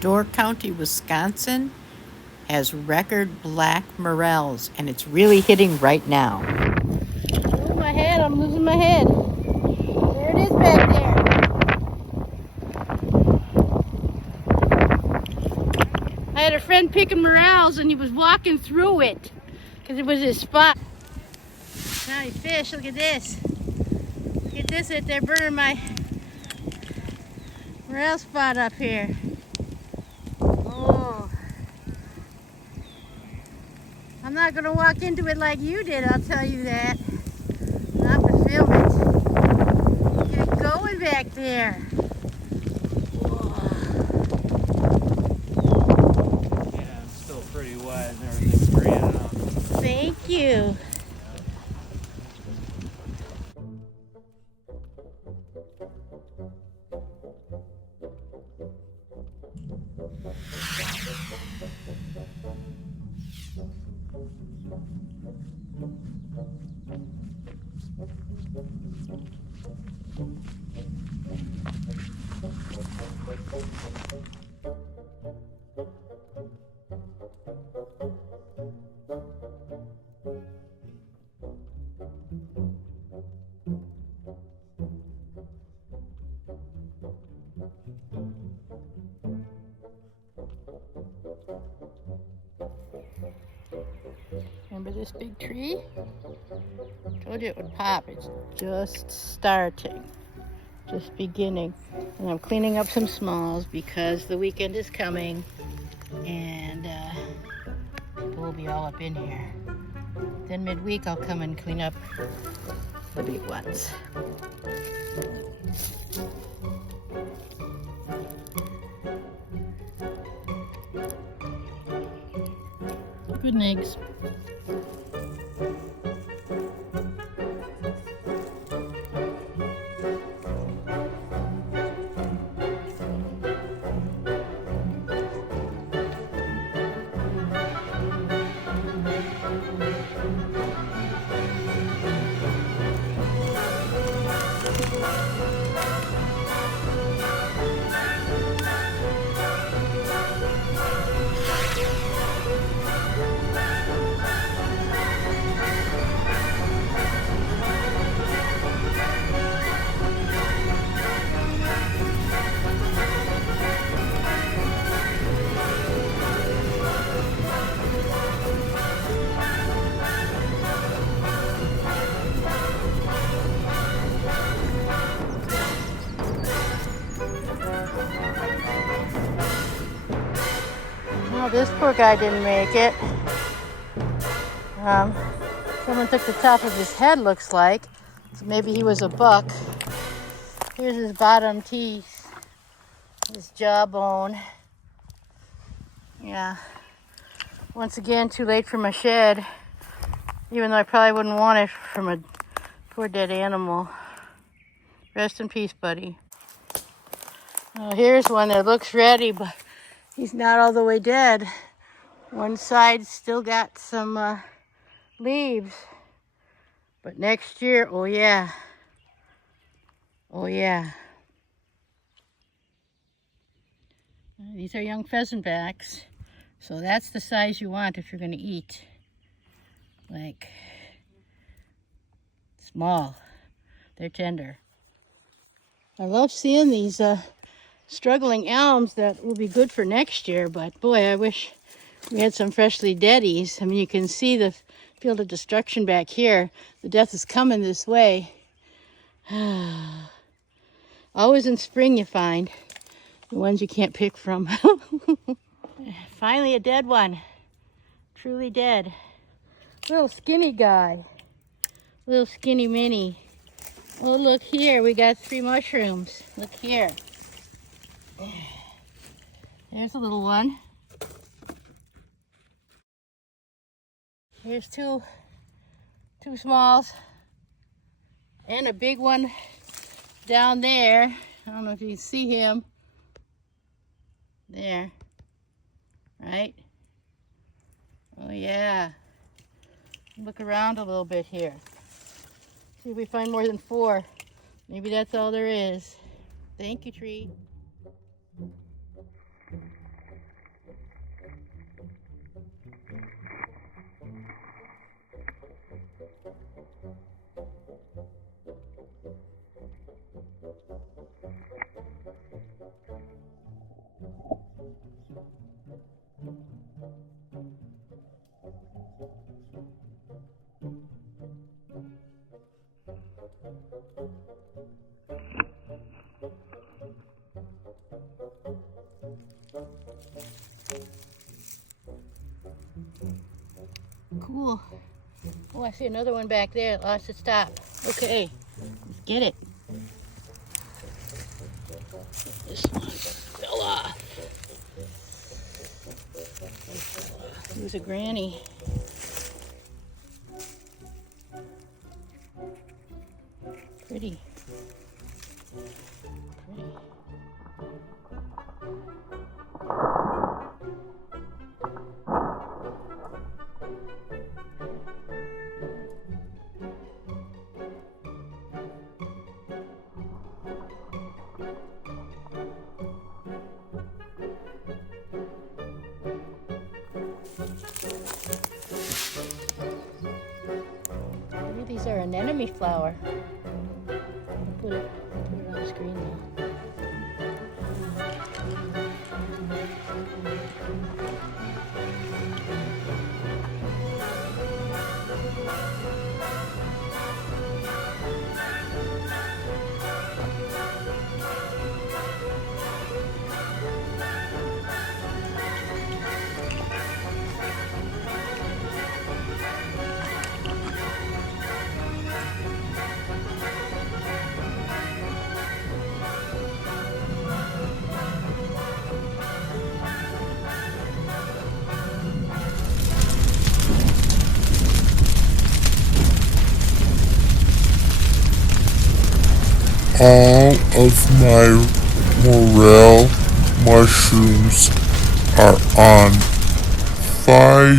Door County, Wisconsin has record black morels, and it's really hitting right now. Losing my head, I'm losing my head. There it is back there. I had a friend picking morels and he was walking through it because it was his spot. Now fish, look at this. Look at this, they're burning my morel spot up here. Oh. I'm not going to walk into it like you did, I'll tell you that. Not to film it. Get it going back there. Yeah, it's still pretty wet and everything's greening up. Thank you. Remember this big tree? Told you it would pop. It's just starting, just beginning. And I'm cleaning up some smalls because the weekend is coming and we'll be all up in here. Then midweek I'll come and clean up the big ones. Good eggs. Oh, this poor guy didn't make it. Someone took the top of his head, looks like. So maybe he was a buck. Here's his bottom teeth, his jawbone. Yeah. Once again, too late for my shed. Even though I probably wouldn't want it from a poor dead animal. Rest in peace, buddy. Oh, here's one that looks ready, but he's not all the way dead. One side still got some leaves. But next year, oh yeah. Oh yeah. These are young pheasant backs. So that's the size you want if you're going to eat. Like, small. They're tender. I love seeing these struggling elms that will be good for next year, but boy, I wish we had some freshly deadies. I mean, you can see the field of destruction back here. The death is coming this way. Always in spring you find the ones you can't pick from. Finally a dead one. Truly dead. Little skinny guy. Little skinny mini. Oh, look here. We got 3 mushrooms. Look here. There's a little one. Here's two smalls. And a big one down there. I don't know if you can see him. There. Right? Oh, yeah. Look around a little bit here. See if we find more than 4. Maybe that's all there is. Thank you, tree. Cool. Oh, I see another one back there. It lost its top. Okay, let's get it. This one fell off. There's a granny. Pretty. Pretty. Maybe these are anemone flower. I'll put it on the screen now. All of my morel mushrooms are on fire.